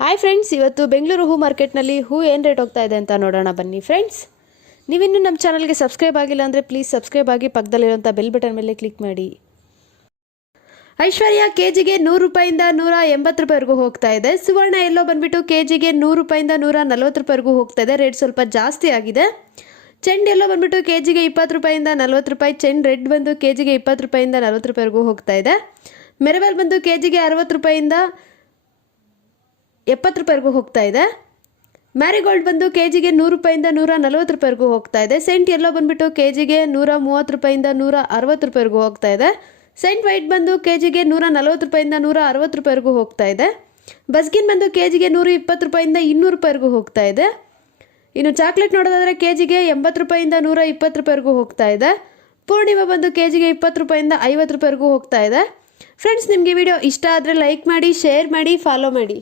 Hi friends, ಇವತ್ತು ಬೆಂಗಳೂರು ಹೂ ಮಾರ್ಕೆಟ್ನಲ್ಲಿ ಹೂ ಏನು ರೇಟ್ ಹೋಗ್ತಾ ಇದೆ ಅಂತ ನೋಡೋಣ ಬನ್ನಿ ಫ್ರೆಂಡ್ಸ್. ನೀವಿನ್ನೂ ನಮ್ಮ ಚಾನಲ್ಗೆ ಸಬ್ಸ್ಕ್ರೈಬ್ ಆಗಿಲ್ಲ ಅಂದರೆ ಪ್ಲೀಸ್ ಸಬ್ಸ್ಕ್ರೈಬ್ ಆಗಿ ಪಕ್ಕದಲ್ಲಿರುವಂಥ ಬೆಲ್ ಬಟನ್ ಮೇಲೆ ಕ್ಲಿಕ್ ಮಾಡಿ. ಐಶ್ವರ್ಯ ಕೆಜಿಗೆ 100 ರೂಪಾಯಿಂದ 180 ರೂಪಾಯಿವರೆಗೂ ಹೋಗ್ತಾ ಇದೆ. ಸುವರ್ಣ ಎಲ್ಲೋ ಬಂದುಬಿಟ್ಟು ಕೆಜಿಗೆ 100 ರೂಪಾಯಿಂದ 140 ರೂಪಾಯಿವರೆಗೂ ಹೋಗ್ತಾ ಇದೆ. ರೇಟ್ ಸ್ವಲ್ಪ ಜಾಸ್ತಿ ಆಗಿದೆ. ಚೆಂಡು ಎಲ್ಲೋ ಬಂದುಬಿಟ್ಟು ಕೆಜಿಗೆ 20 ರೂಪಾಯಿಂದ 40 ರೂಪಾಯಿ. ಚೆಂಡು ರೆಡ್ ಬಂದು ಕೆಜಿಗೆ 20 ರೂಪಾಯಿಂದ 40 ರೂಪಾಯಿವರೆಗೂ ಹೋಗ್ತಾ ಇದೆ. ಮೆರವಲ್ ಬಂದು ಕೆಜಿಗೆ 60 ರೂಪಾಯಿಂದ 70 ರೂಪಾಯಿವರೆಗೂ ಹೋಗ್ತಾ ಇದೆ. ಮ್ಯಾರಿಗೋಲ್ಡ್ ಬಂದು ಕೆಜಿಗೆ 100 ರೂಪಾಯಿಂದ 140 ರೂಪಾಯಿವರೆಗೂ ಹೋಗ್ತಾ ಇದೆ. ಸೆಂಟ್ ಎಲ್ಲೋ ಬಂದುಬಿಟ್ಟು ಕೆಜಿಗೆ 130 ರೂಪಾಯಿಂದ 160 ರೂಪಾಯಿವರೆಗೂ ಹೋಗ್ತಾ ಇದೆ. ಸೆಂಟ್ ವೈಟ್ ಬಂದು ಕೆಜಿಗೆ 140 ರೂಪಾಯಿಂದ 160 ರೂಪಾಯಿವರೆಗೂ ಹೋಗ್ತಾ ಇದೆ. ಬಸ್ಗಿನ್ ಬಂದು ಕೆಜಿಗೆ 120 ರೂಪಾಯಿಂದ 200 ರೂಪಾಯಿವರೆಗೂ ಹೋಗ್ತಾ ಇದೆ. ಇನ್ನು ಚಾಕ್ಲೇಟ್ ನೋಡೋದಾದರೆ ಕೆಜಿಗೆ 80 ರೂಪಾಯಿಂದ 120 ರೂಪಾಯಿವರೆಗೂ ಹೋಗ್ತಾ ಇದೆ. ಪೂರ್ಣಿಮಾ ಬಂದು ಕೆಜಿಗೆ 20 ರೂಪಾಯಿಂದ 50 ರೂಪಾಯಿವರೆಗೂ ಹೋಗ್ತಾ ಇದೆ. ಫ್ರೆಂಡ್ಸ್, ನಿಮಗೆ ವಿಡಿಯೋ ಇಷ್ಟ ಆದರೆ ಲೈಕ್ ಮಾಡಿ, ಶೇರ್ ಮಾಡಿ, ಫಾಲೋ ಮಾಡಿ.